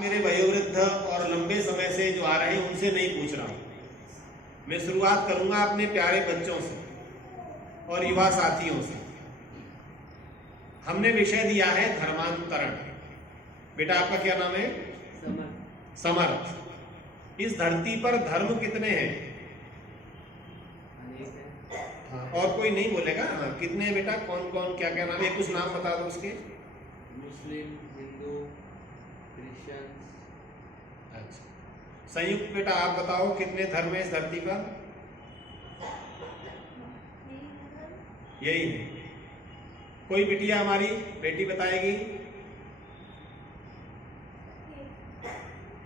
मेरे वयोवृद्ध और लंबे समय से जो आ रहे हैं उनसे नहीं पूछ रहा हूं। मैं शुरुआत करूंगा अपने प्यारे बच्चों से और युवा साथियों से। हमने विषय दिया है धर्मांतरण। बेटा आपका क्या नाम है? समर्थ। इस धरती पर धर्म कितने हैं? हाँ, और कोई नहीं बोलेगा? हाँ, कितने हैं बेटा? कौन कौन क्या क्या नाम है? कुछ नाम बता दो उसके। मुस्लिम, हिंदू, क्रिश्चियन। अच्छा, संयुक्त बेटा आप बताओ कितने धर्म है इस धरती पर? यही है। कोई बिटिया हमारी बेटी बताएगी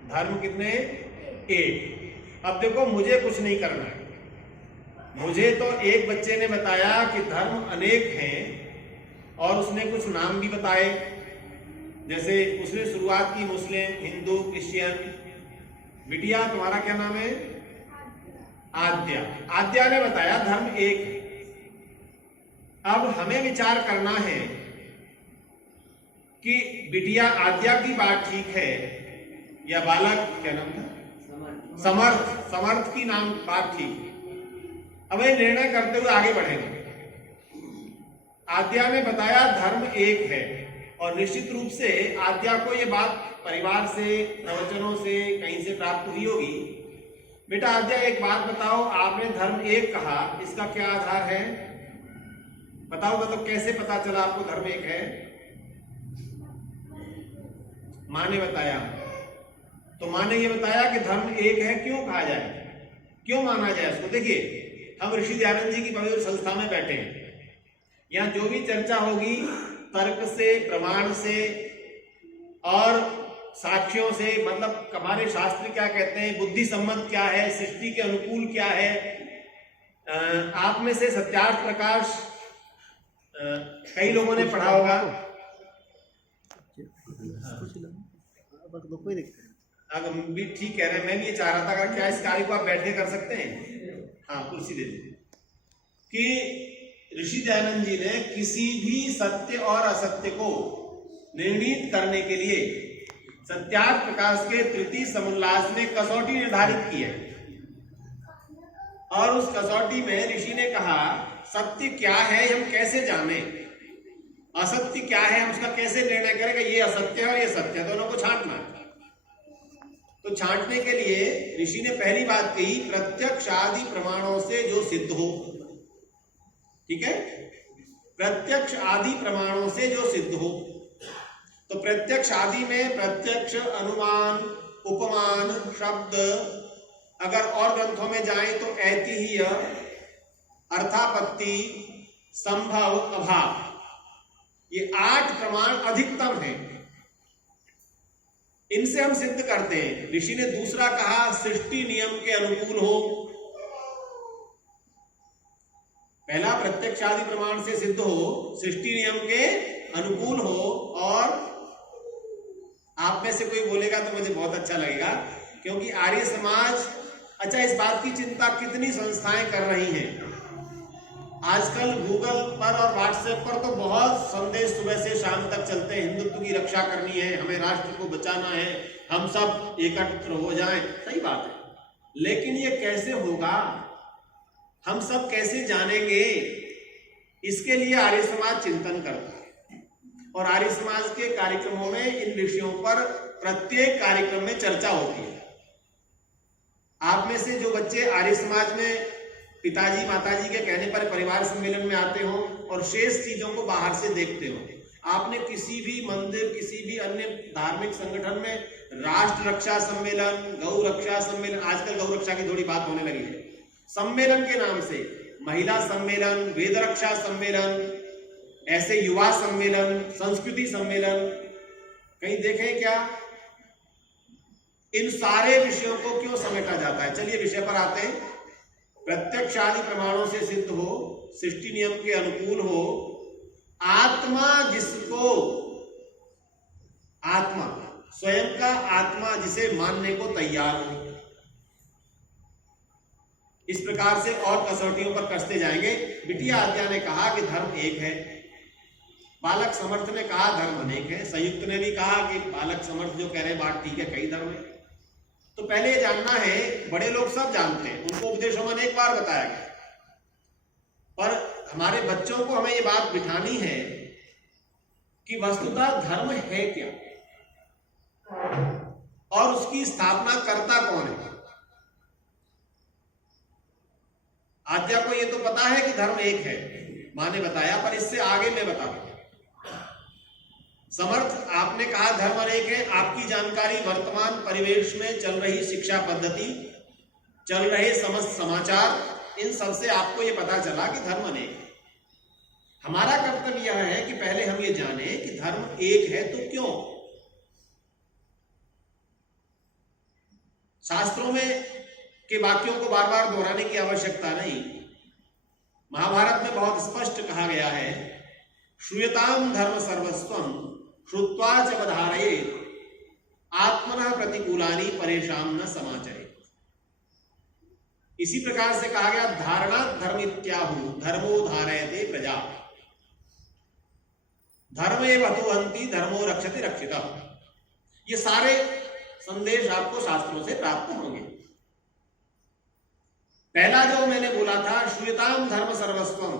धर्म कितने? एक। अब देखो मुझे कुछ नहीं करना है, मुझे तो एक बच्चे ने बताया कि धर्म अनेक हैं और उसने कुछ नाम भी बताए। जैसे उसने शुरुआत की मुस्लिम, हिंदू, क्रिश्चियन। बिटिया तुम्हारा क्या नाम है? आद्या। आद्या ने बताया धर्म एक है। अब हमें विचार करना है कि बिटिया आद्या की बात ठीक है या बालक क्या नाम था? समर्थ की नाम बात ठीक है। अब ये निर्णय करते हुए आगे बढ़ेंगे। आद्या ने बताया धर्म एक है और निश्चित रूप से आद्या को ये बात परिवार से, प्रवचनों से, कहीं से प्राप्त हुई होगी। बेटा आद्या एक बात बताओ, आपने धर्म एक कहा, इसका क्या आधार है? बताओ मतलब कैसे पता चला आपको धर्म एक है? माँ ने बताया। तो माँ ने ये बताया कि धर्म एक है, क्यों कहा जाए, क्यों माना जाए उसको? देखिए हम ऋषि दयानंद जी की पवित्र संस्था में बैठे हैं। यहाँ जो भी चर्चा होगी तर्क से, प्रमाण से और साक्ष्यों से, मतलब हमारे शास्त्र क्या कहते हैं, बुद्धि सम्मत क्या है, सृष्टि के अनुकूल क्या है। आप में से सत्यार्थ प्रकाश कई लोगों ने पढ़ा होगा। अगर भी ठीक कह रहे हैं, मैं भी ये चाह रहा था अगर क्या इस कार्य को आप बैठ के कर सकते हैं? हाँ कुर्सी दे दीजिए। कि ऋषि दयानंद जी ने किसी भी सत्य और असत्य को निर्णीत करने के लिए सत्यार्थ प्रकाश के तृतीय समुल्लास में कसौटी निर्धारित की है और उस कसौटी में ऋषि ने कहा सत्य क्या है हम कैसे जाने, असत्य क्या है हम उसका कैसे निर्णय करें कि ये असत्य है और ये सत्य है, दोनों को छांटना है। तो छांटने के लिए ऋषि ने पहली बात कही प्रत्यक्ष आदि प्रमाणों से जो सिद्ध हो। ठीक है, प्रत्यक्ष आदि प्रमाणों से जो सिद्ध हो। तो प्रत्यक्ष आदि में प्रत्यक्ष, अनुमान, उपमान, शब्द, अगर और ग्रंथों में जाएं तो ऐतिह्य, अर्थापत्ति, संभव, अभाव, ये 8 प्रमाण अधिकतम हैं। इनसे हम सिद्ध करते हैं। ऋषि ने दूसरा कहा सृष्टि नियम के अनुकूल हो। पहला प्रत्यक्ष आदि प्रमाण से सिद्ध हो, सृष्टि नियम के अनुकूल हो। और आप में से कोई बोलेगा तो मुझे बहुत अच्छा लगेगा, क्योंकि आर्य समाज, अच्छा इस बात की चिंता कितनी संस्थाएं कर रही हैं। आजकल गूगल पर और व्हाट्सएप पर तो बहुत संदेश सुबह से शाम तक चलते हैं, हिंदुत्व की रक्षा करनी है, हमें राष्ट्र को बचाना है, हम सब एकत्र हो जाएं। सही बात है, लेकिन ये कैसे होगा, हम सब कैसे जानेंगे? इसके लिए आर्य समाज चिंतन करता है और आर्य समाज के कार्यक्रमों में इन विषयों पर प्रत्येक कार्यक्रम में चर्चा होती है। आप में से जो बच्चे आर्य समाज में पिताजी माताजी के कहने पर परिवार सम्मेलन में आते हो और शेष चीजों को बाहर से देखते हो, आपने किसी भी मंदिर, किसी भी अन्य धार्मिक संगठन में राष्ट्र रक्षा सम्मेलन, गौ रक्षा सम्मेलन, आजकल गौ रक्षा की थोड़ी बात होने लगी है, सम्मेलन के नाम से महिला सम्मेलन, वेद रक्षा सम्मेलन, ऐसे युवा सम्मेलन, संस्कृति सम्मेलन कहीं देखें क्या? इन सारे विषयों को क्यों समेटा जाता है? चलिए विषय पर आते हैं। प्रत्यक्ष आदि प्रमाणों से सिद्ध हो, सृष्टि नियम के अनुकूल हो, आत्मा जिसको, आत्मा स्वयं का आत्मा जिसे मानने को तैयार हो। इस प्रकार से और कसौटियों पर कसते जाएंगे। बिटिया आद्या ने कहा कि धर्म एक है। बालक समर्थ ने कहा धर्म अनेक है, संयुक्त ने भी कहा कि बालक समर्थ जो कह रहे हैं बात ठीक है, कई धर्म है। तो पहले ये जानना है, बड़े लोग सब जानते हैं, उनको उपदेशों में अनेक बार बताया गया, पर हमारे बच्चों को हमें ये बात बिठानी है कि वस्तुतः धर्म है क्या और उसकी स्थापना करता कौन है। आद्या को ये तो पता है कि धर्म एक है, मां ने बताया, पर इससे आगे मैं बता दूं। समर्थ, आपने कहा धर्म अनेक है, आपकी जानकारी वर्तमान परिवेश में चल रही शिक्षा पद्धति, चल रहे समस्त समाचार, इन सब से आपको ये पता चला कि धर्म अनेक है। हमारा कर्तव्य यह है कि पहले हम ये जाने कि धर्म एक है तो क्यों। शास्त्रों में के वाक्यों को बार बार दोहराने की आवश्यकता नहीं। महाभारत में बहुत स्पष्ट कहा गया है, श्रूयताम धर्म सर्वस्वम श्रुत्वा च वधारयेत् आत्मनः प्रतिकूलानि परेशान न समाचरेत्। इसी प्रकार से कहा गया, धारणात् धर्मित्याहु धर्मो धारयते प्रजा, धर्मे वतुहन्ति धर्मो रक्षति रक्षितः। ये सारे संदेश आपको शास्त्रों से प्राप्त होंगे। पहला जो मैंने बोला था, श्रूयताम धर्म सर्वस्वम,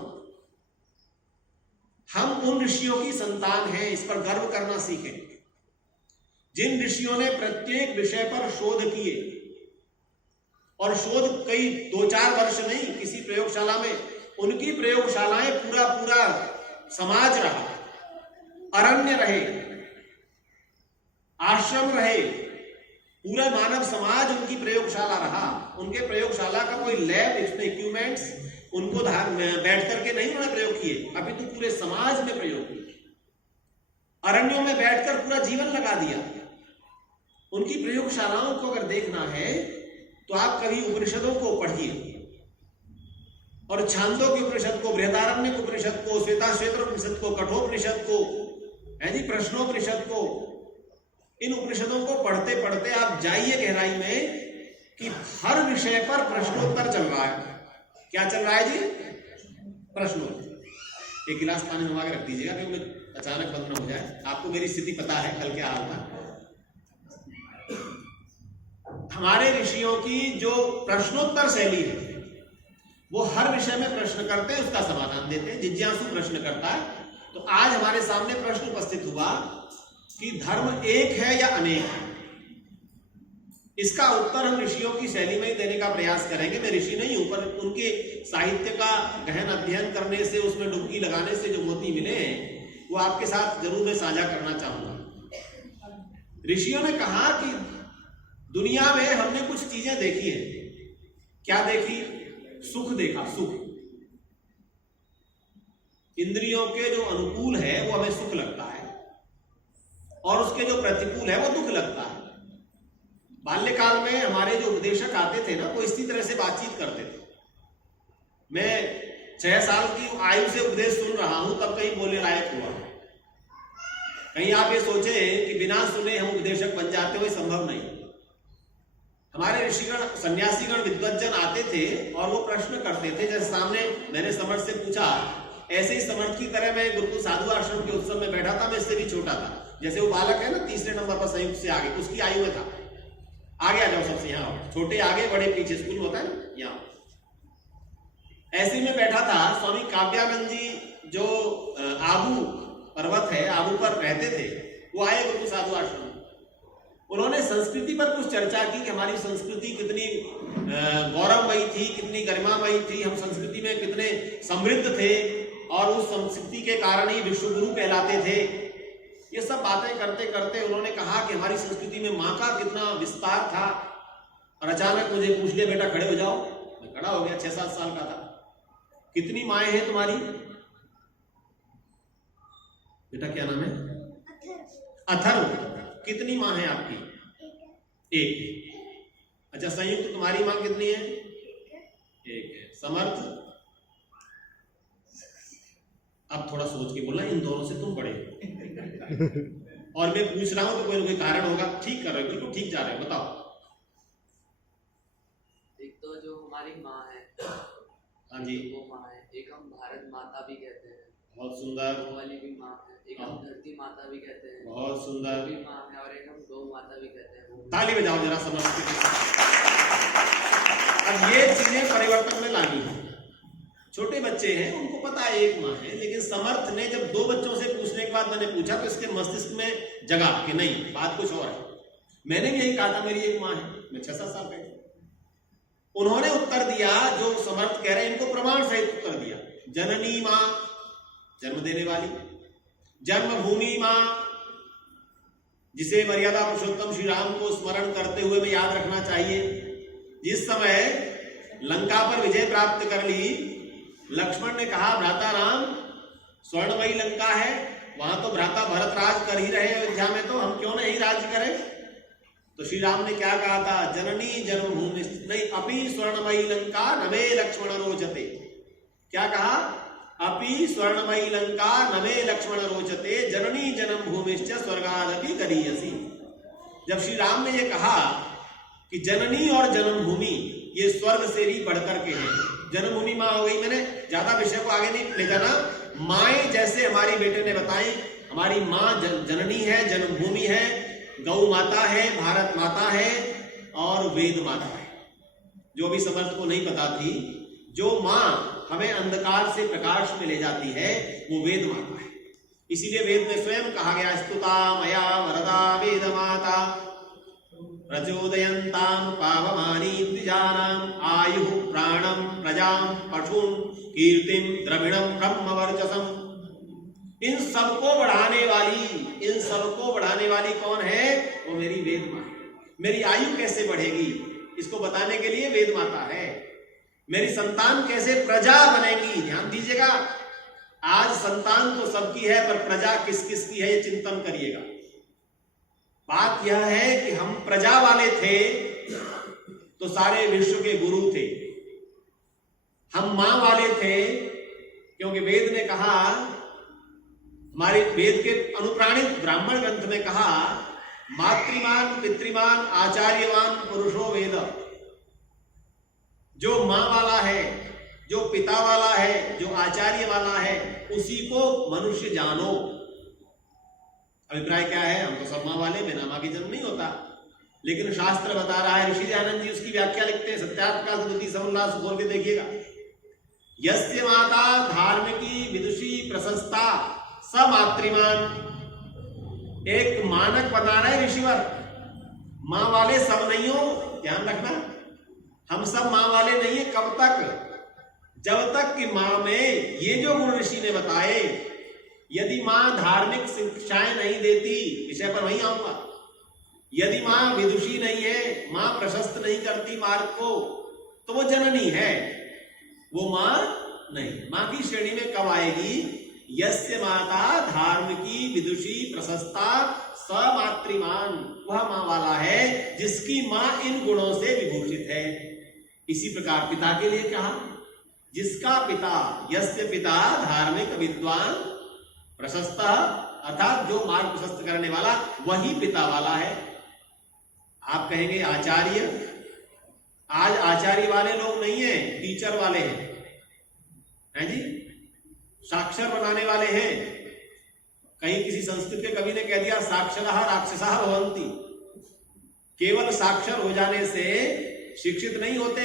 हम उन ऋषियों की संतान हैं, इस पर गर्व करना सीखें जिन ऋषियों ने प्रत्येक विषय पर शोध किए, और शोध कई 2-4 वर्ष नहीं, किसी प्रयोगशाला में, उनकी प्रयोगशालाएं पूरा पूरा समाज रहा, अरण्य रहे, आश्रम रहे, पूरा मानव समाज उनकी प्रयोगशाला रहा। उनके प्रयोगशाला का कोई लैब, इसमें इक्विपमेंट्स, उनको बैठ करके नहीं उन्होंने प्रयोग किए, अभी तो पूरे समाज में प्रयोग किए, अरण्यों में बैठकर पूरा जीवन लगा दिया। उनकी प्रयोगशालाओं को अगर देखना है तो आप कभी उपनिषदों को पढ़िए, और छांदोग्य उपनिषद को, बृहदारण्यक उपनिषद को, श्वेताश्वेतर उपनिषद को, कठोपनिषद को, प्रश्नोपनिषद को, इन उपनिषदों को पढ़ते पढ़ते आप जाइए गहराई में कि हर विषय पर प्रश्नोत्तर चल रहा है। क्या चल रहा है जी? प्रश्नोत्तर। एक गिलास पानी मंगा के रख दीजिएगा क्योंकि अचानक बंद ना हो जाए। आपको मेरी स्थिति पता है, कल क्या हाल था। हमारे ऋषियों की जो प्रश्नोत्तर शैली है, वो हर विषय में प्रश्न करते हैं, उसका समाधान देते हैं। जिज्ञासु प्रश्न करता है। तो आज हमारे सामने प्रश्न उपस्थित हुआ कि धर्म एक है या अनेक है। इसका उत्तर हम ऋषियों की शैली में ही देने का प्रयास करेंगे। मैं ऋषि नहीं हूं, पर उनके साहित्य का गहन अध्ययन करने से, उसमें डुबकी लगाने से जो मोती मिले हैं, वो आपके साथ जरूर मैं साझा करना चाहूंगा। ऋषियों ने कहा कि दुनिया में हमने कुछ चीजें देखी है। क्या देखी? सुख देखा। सुख, इंद्रियों के जो अनुकूल है वो हमें सुख लगता है, और उसके जो प्रतिकूल है वो दुख लगता है। बाल्यकाल में हमारे जो उपदेशक आते थे ना, वो इसी तरह से बातचीत करते थे। मैं 6 साल की आयु से उपदेश सुन रहा हूं, तब कहीं बोले लायक हुआ। कहीं आप ये सोचे कि बिना सुने हम उपदेशक बन जाते हो, ये संभव नहीं। हमारे ऋषिगण, सन्यासीगण, विद्वज्जन आते थे और वो प्रश्न करते थे। जैसे सामने मैंने समर्थ से पूछा, ऐसे ही समर्थ की तरह मैं गुरुकुल साधु आश्रम के उत्सव में बैठा था। मैं इससे भी छोटा था, जैसे वो बालक है ना, 3रे नंबर पर संयुक्त से आगे, उसकी आयु में था। आगे आ जाओ सबसे, यहाँ आओ। छोटे आगे, बड़े पीछे, स्कूल होता है ना, यहाँ। ऐसे में बैठा था। स्वामी काव्यानंद जी जो आबू पर्वत है, आबू पर रहते थे, वो आए गुरुकुल साधु आश्रम। उन्होंने संस्कृति पर कुछ चर्चा की कि हमारी संस्कृति कितनी गौरवमयी थी, कितनी गरिमामयी थी, हम संस्कृति में कितने समृद्ध थे, और उस संस्कृति के कारण ही विश्वगुरु कहलाते थे। ये सब बातें करते करते उन्होंने कहा कि हमारी संस्कृति में माँ का कितना विस्तार था। और अचानक मुझे पूछ लिया, बेटा खड़े हो जाओ। मैं खड़ा हो गया, 6-7 साल का था। कितनी माएँ हैं तुम्हारी? बेटा क्या नाम है? अथर्व। कितनी माँ है आपकी? एक। अच्छा, संयुक्त तुम्हारी माँ कितनी है? एक है। समर्थ, अब थोड़ा सोच के बोलना, इन दोनों से तुम बड़े हो। और मैं पूछ रहा हूं तो कोई ना कोई कारण होगा। ठीक कर रहे हो, बिल्कुल ठीक जा रहे हो, बताओ। एक तो जो हमारी माँ है, हाँ जी, वो माँ है। एक हम भारत माता भी कहते हैं। बहुत सुंदर, वो वाली भी माँ है। एक हम धरती माता भी कहते हैं, बहुत वो सुंदर। भी माँ है, और एक हम गौ माता भी कहते हैं, वो भी। ताली बजाओ जरा समझ के। अब ये चीजें परिवर्तन में लानी है। छोटे बच्चे हैं, उनको पता है एक माँ है, लेकिन समर्थ ने जब 2 बच्चों से पूछने के बाद मैंने पूछा तो इसके मस्तिष्क में जगा कि नहीं, बात कुछ और है। मैंने भी यही कहा था मेरी एक माँ है, मैं 6-7 साल का। उन्होंने उत्तर दिया, जो समर्थ कह रहे हैं इनको प्रमाण सहित उत्तर दिया, जननी माँ, जन्म देने वाली, जन्मभूमि माँ, जिसे मर्यादा पुरुषोत्तम श्री राम को स्मरण करते हुए में याद रखना चाहिए। जिस समय लंका पर विजय प्राप्त कर ली, लक्ष्मण ने कहा भ्राता राम, स्वर्णमयी लंका है, वहां तो भ्राता भरत राज कर ही रहे अयोध्या में, तो हम क्यों नहीं राज्य करें। तो श्री राम ने क्या कहा था, जननी जन्मभूमि नहीं अपि स्वर्णमयी लंका नमे लक्ष्मण रोचते। क्या कहा, अपि स्वर्णमयी लंका नमे लक्ष्मण रोचते जननी जन्मभूमिश्च स्वर्गादपि गरीयसी। जब श्री राम ने ये कहा कि जननी और जन्मभूमि ये स्वर्ग से भी बढ़कर के हैं। जन्मभूमि माँ हो गई, मैंने ज्यादा विषय को आगे नहीं ले जाना। माएँ जैसे हमारी बेटे ने बताई, हमारी माँ जननी है, जन्मभूमि है, गौ माता है, भारत माता है और वेद माता है। जो भी समर्थ को नहीं पता थी, जो माँ हमें अंधकार से प्रकाश में ले जाती है वो वेद माता है। इसीलिए वेद में स्वयं कहा गया, स्तुता मया वरदा वेद माता प्रचोदयन्तां पावमानी द्विजानां आयुः प्राणं प्रजां पशुं कीर्तिं द्रविणं ब्रह्मवर्चसम्। इन सबको बढ़ाने वाली कौन है, वो मेरी वेद माँ है। मेरी आयु कैसे बढ़ेगी इसको बताने के लिए वेद माता है। मेरी संतान कैसे प्रजा बनेगी, ध्यान दीजिएगा। आज संतान तो सबकी है, पर प्रजा किस किस की है ये चिंतन करिएगा। बात यह है कि हम प्रजा वाले थे तो सारे विश्व के गुरु थे। हम मां वाले थे क्योंकि वेद ने कहा, हमारे वेद के अनुप्राणित ब्राह्मण ग्रंथ में कहा, मातृमान पितृमान आचार्यवान पुरुषो वेद। जो मां वाला है, जो पिता वाला है, जो आचार्य वाला है, उसी को मनुष्य जानो। अभिप्राय क्या है, हम तो सब मां वाले, बिना मां के जन्म नहीं होता। लेकिन शास्त्र बता रहा है, ऋषि दयानंद जी उसकी व्याख्या लिखते हैं, सत्यात्मका द्वितीय समोल्लास खोल के देखिएगा। यस्य माता धार्मिकी विदुषी प्रशस्ता स मातृमान। एक मानक बता रहे ऋषिवर, मां वाले सब नहीं हो, ध्यान रखना। हम सब मां वाले नहीं है। कब तक, जब तक कि मां में ये जो गुण ऋषि ने बताए, यदि मां धार्मिक शिक्षाएं नहीं देती, विषय पर वहीं आऊंगा, यदि मां विदुषी नहीं है, मां प्रशस्त नहीं करती मार्ग को, तो वो जननी है, वो मां नहीं। मां की श्रेणी में कब आएगी, यस्य माता धार्मिकी विदुषी प्रशस्ता स मातृमान। वह मां वाला है जिसकी मां इन गुणों से विभूषित है। इसी प्रकार पिता के लिए कहा, जिसका पिता, यस्य पिता धार्मिक विद्वान प्रशस्त, अर्थात जो मार्ग प्रशस्त करने वाला, वही पिता वाला है। आप कहेंगे आचार्य, आज आचार्य वाले लोग नहीं है, टीचर वाले हैं जी, साक्षर बनाने वाले हैं। कहीं किसी संस्कृत के कवि ने कह दिया, साक्षरः राक्षसः भवन्ति। केवल साक्षर हो जाने से शिक्षित नहीं होते,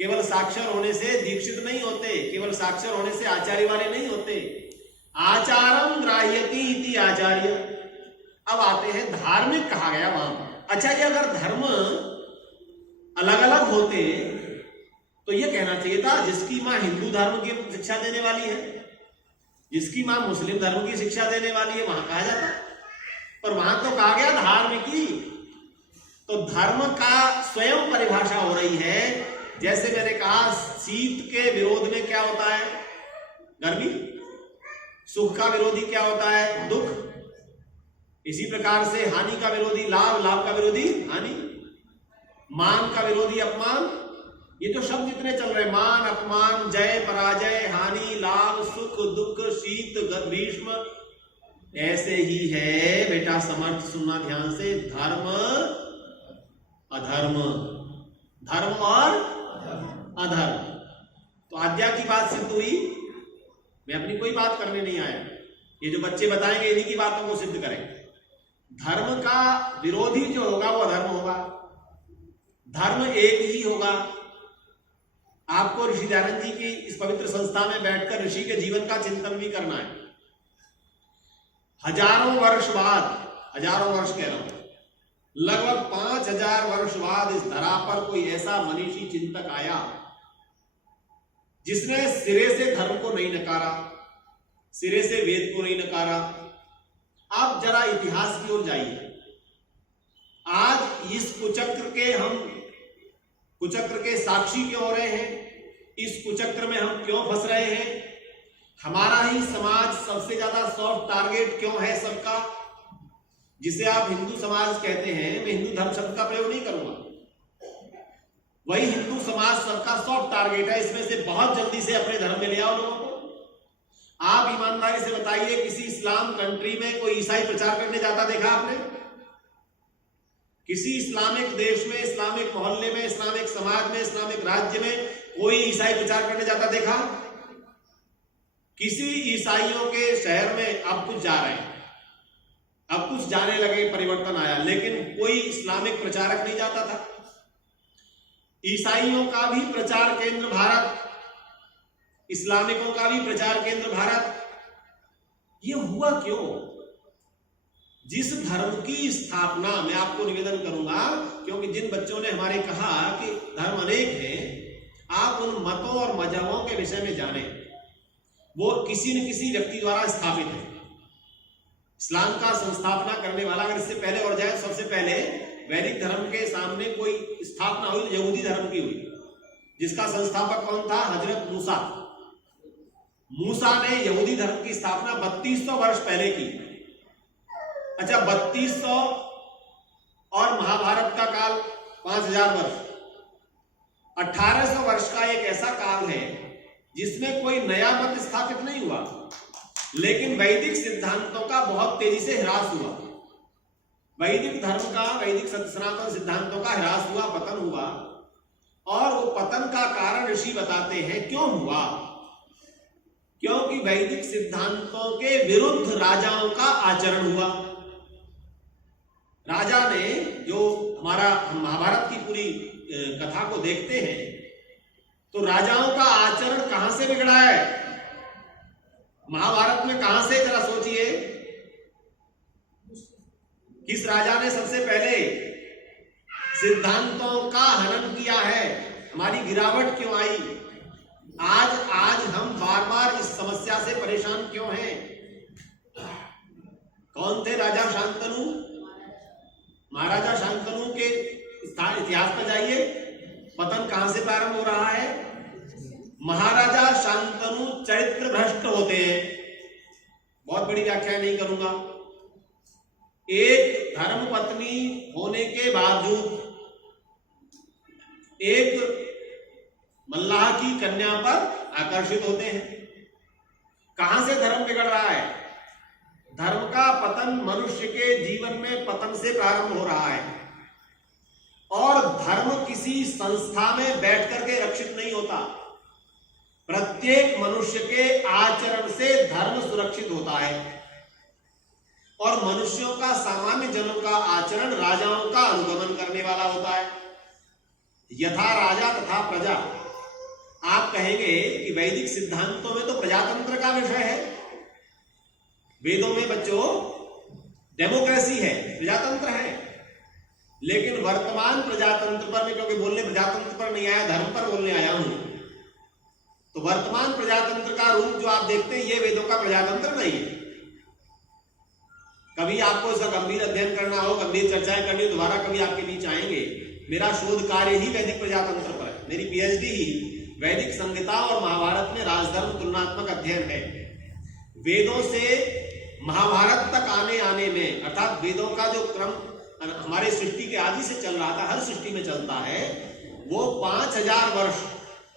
केवल साक्षर होने से दीक्षित नहीं होते, केवल साक्षर होने से आचार्य वाले नहीं होते। आचारम ग्राह्यति इति आचार्य। अब आते हैं धार्मिक कहा गया वहां पर। अच्छा, ये अगर धर्म अलग अलग होते तो ये कहना चाहिए था, जिसकी मां हिंदू धर्म की शिक्षा देने वाली है, जिसकी मां मुस्लिम धर्म की शिक्षा देने वाली है, वहां कहा जाता। पर वहां तो कहा गया धार्मिकी। तो धर्म का स्वयं परिभाषा हो रही है। जैसे मैंने कहा, शीत के विरोध में क्या होता है, गर्मी। सुख का विरोधी क्या होता है, दुख। इसी प्रकार से हानि का विरोधी लाभ, लाभ का विरोधी हानि, मान का विरोधी अपमान। ये तो शब्द जितने चल रहे, मान अपमान, जय पराजय, हानि लाभ, सुख दुख, शीत ग्रीष्म, ऐसे ही है बेटा। समर्थ सुनना ध्यान से, धर्म अधर्म, धर्म और अधर्म। तो आज्ञा की बात सिद्ध हुई। मैं अपनी कोई बात करने नहीं आया, ये जो बच्चे बताएंगे इन्हीं की बातों को सिद्ध करें। धर्म का विरोधी जो होगा वो अधर्म होगा, धर्म एक ही होगा। आपको ऋषि दयानंद जी की इस पवित्र संस्था में बैठकर ऋषि के जीवन का चिंतन भी करना है। हजारों वर्ष बाद, हजारों वर्ष कह रहा हूं, लगभग 5000 वर्ष बाद इस धरा पर कोई ऐसा मनीषी चिंतक आया जिसने सिरे से धर्म को नहीं नकारा, सिरे से वेद को नहीं नकारा। आप जरा इतिहास की ओर जाइए। आज इस कुचक्र के साक्षी क्यों हो रहे हैं? इस कुचक्र में हम क्यों फंस रहे हैं? हमारा ही समाज सबसे ज्यादा सॉफ्ट टारगेट क्यों है सबका? जिसे आप हिंदू समाज कहते हैं, मैं हिंदू धर्म शब्द का प्रयोग नहीं करूंगा, वही हिंदू समाज सबका सॉफ्ट टारगेट है। इसमें से बहुत जल्दी से अपने धर्म में ले आओ लोगों को। आप ईमानदारी से बताइए, किसी इस्लाम कंट्री में कोई ईसाई प्रचार करने जाता देखा आपने? किसी इस्लामिक देश में, इस्लामिक मोहल्ले में, इस्लामिक समाज में, इस्लामिक राज्य में कोई ईसाई प्रचार करने जाता देखा? किसी ईसाइयों के शहर में अब कुछ जा रहे हैं, अब कुछ जाने लगे, परिवर्तन आया, लेकिन कोई इस्लामिक प्रचारक नहीं जाता था। ईसाइयों का भी प्रचार केंद्र भारत, इस्लामिकों का भी प्रचार केंद्र भारत। ये हुआ क्यों? जिस धर्म की स्थापना, मैं आपको निवेदन करूंगा, क्योंकि जिन बच्चों ने हमारे कहा कि धर्म अनेक हैं, आप उन मतों और मजहबों के विषय में जाने, वो किसी न किसी व्यक्ति द्वारा स्थापित है। इस्लाम का संस्थापना करने वाला, अगर इससे पहले और जाए, सबसे पहले वैदिक धर्म के सामने कोई स्थापना हुई, यहूदी धर्म की हुई, जिसका संस्थापक कौन था? हजरत मूसा। मूसा ने यहूदी धर्म की स्थापना 3200 वर्ष पहले की। अच्छा, 3200 और महाभारत का काल 5000 वर्ष, 1800 वर्ष का एक ऐसा काल है जिसमें कोई नया मत स्थापित नहीं हुआ, लेकिन वैदिक सिद्धांतों का बहुत तेजी से ह्रास हुआ। वैदिक धर्म का, वैदिक सनातन सिद्धांतों का ह्रास हुआ, पतन हुआ। और वो पतन का कारण ऋषि बताते हैं क्यों हुआ। क्योंकि वैदिक सिद्धांतों के विरुद्ध राजाओं का आचरण हुआ। राजा ने, जो हम महाभारत की पूरी कथा को देखते हैं, तो राजाओं का आचरण कहां से बिगड़ा है? महाभारत में कहां से, जरा सोचिए, किस राजा ने सबसे पहले सिद्धांतों का हनन किया है? हमारी गिरावट क्यों आई? आज हम बार बार इस समस्या से परेशान क्यों हैं? कौन थे राजा शांतनु? महाराजा शांतनु के इतिहास पर जाइए, पतन कहां से प्रारंभ हो रहा है? महाराजा शांतनु चरित्र भ्रष्ट होते हैं। बहुत बड़ी व्याख्या नहीं करूंगा। एक धर्मपत्नी होने के बावजूद एक मल्लाह की कन्या पर आकर्षित होते हैं। कहां से धर्म बिगड़ रहा है? धर्म का पतन मनुष्य के जीवन में पतन से प्रारंभ हो रहा है। और धर्म किसी संस्था में बैठ करके रक्षित नहीं होता। प्रत्येक मनुष्य के आचरण से धर्म सुरक्षित होता है। और मनुष्यों का, सामान्य जनों का आचरण राजाओं का अनुगमन करने वाला होता है। यथा राजा तथा प्रजा। आप कहेंगे कि वैदिक सिद्धांतों में तो प्रजातंत्र का विषय है। वेदों में बच्चों डेमोक्रेसी है, प्रजातंत्र है। लेकिन वर्तमान प्रजातंत्र पर, मैं क्योंकि बोलने प्रजातंत्र पर नहीं आया, धर्म पर बोलने आया हूं, तो वर्तमान प्रजातंत्र का रूप जो आप देखते हैं, ये वेदों का प्रजातंत्र नहीं है। कभी आपको इसका गंभीर अध्ययन करना हो, गंभीर चर्चाएं करनी हो, दोबारा कभी आपके बीच आएंगे। मेरा शोध कार्य ही वैदिक प्रजातंत्र पर है। मेरी पीएचडी ही वैदिक संहिता और महाभारत में राजधर्म तुलनात्मक अध्ययन है। वेदों से महाभारत तक आने में, अर्थात वेदों का जो क्रम हमारे सृष्टि के आदि से चल रहा था, हर सृष्टि में चलता है, वो 5000 वर्ष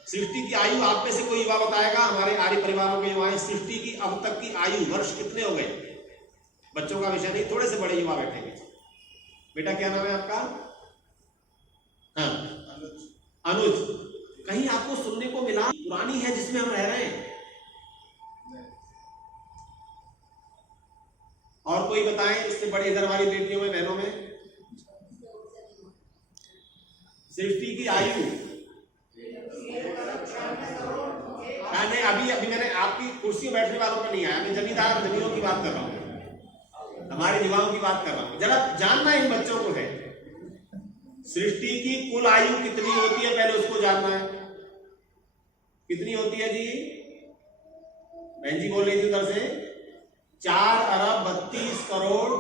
सृष्टि की आयु। आप में से कोई युवा बताएगा, हमारे आर्य परिवारों के युवा, सृष्टि की अब तक की आयु वर्ष कितने हो गए? बच्चों का विषय नहीं, थोड़े से बड़े युवा बैठेंगे। बेटा क्या नाम है आपका? हाँ, अनुज। कहीं आपको सुनने को मिला पुरानी है जिसमें हम रह रहे हैं? और कोई बताएं इससे बड़े घर वाली बेटियों में, बहनों में? सृष्टि की आयु नहीं, अभी मैंने आपकी कुर्सी में बैठने वालों पर नहीं आया, मैं जमींदार जमीनों की बात कर रहा हूं, हमारे युवाओं की बात कर रहा हूं। जरा जानना इन बच्चों को है, सृष्टि की कुल आयु कितनी होती है, पहले उसको जानना है। कितनी होती है जी? बहन जी बोल रही थी उधर से 4 अरब 32 करोड़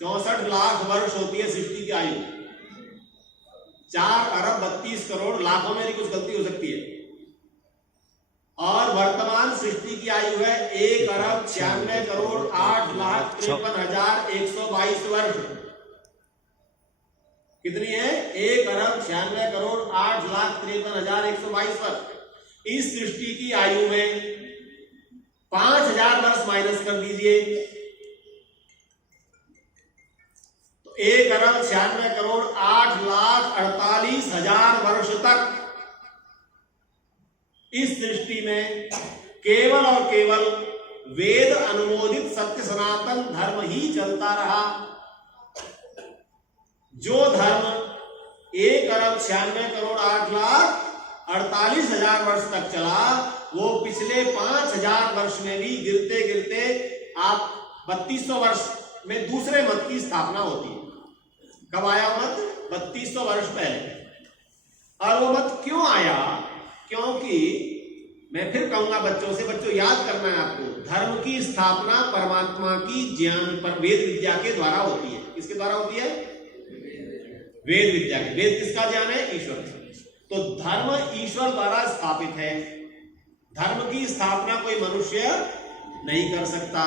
64 लाख वर्ष होती है सृष्टि की आयु। 4 अरब 32 करोड़, लाखों में कुछ गलती हो सकती है। और वर्तमान सृष्टि की आयु है 1 अरब 96 करोड़ 8 लाख 53 हजार 122 वर्ष। कितनी है? 1 अरब 96 करोड़ 8 लाख 53 हजार 122 वर्ष। इस सृष्टि की आयु में 5000 वर्ष माइनस कर दीजिए तो 1 अरब 96 करोड़ 8 लाख 48 हजार वर्ष तक इस सृष्टि में केवल और केवल वेद अनुमोदित सत्य सनातन धर्म ही चलता रहा। जो धर्म 1 अरब 96 करोड़ 8 लाख 48 हजार वर्ष तक चला, वो पिछले 5000 वर्ष में भी गिरते गिरते आप 3200 वर्ष में दूसरे मत की स्थापना होती है। कब आया मत? 3200 वर्ष पहले। और वो मत क्यों आया? क्योंकि मैं फिर कहूंगा बच्चों से, बच्चों याद करना है आपको, धर्म की स्थापना परमात्मा की ज्ञान पर वेद विद्या के द्वारा होती है। किसके द्वारा होती है? वेद विद्या के। वेद किसका ज्ञान है? ईश्वर। तो धर्म ईश्वर द्वारा स्थापित है। धर्म की स्थापना कोई मनुष्य नहीं कर सकता।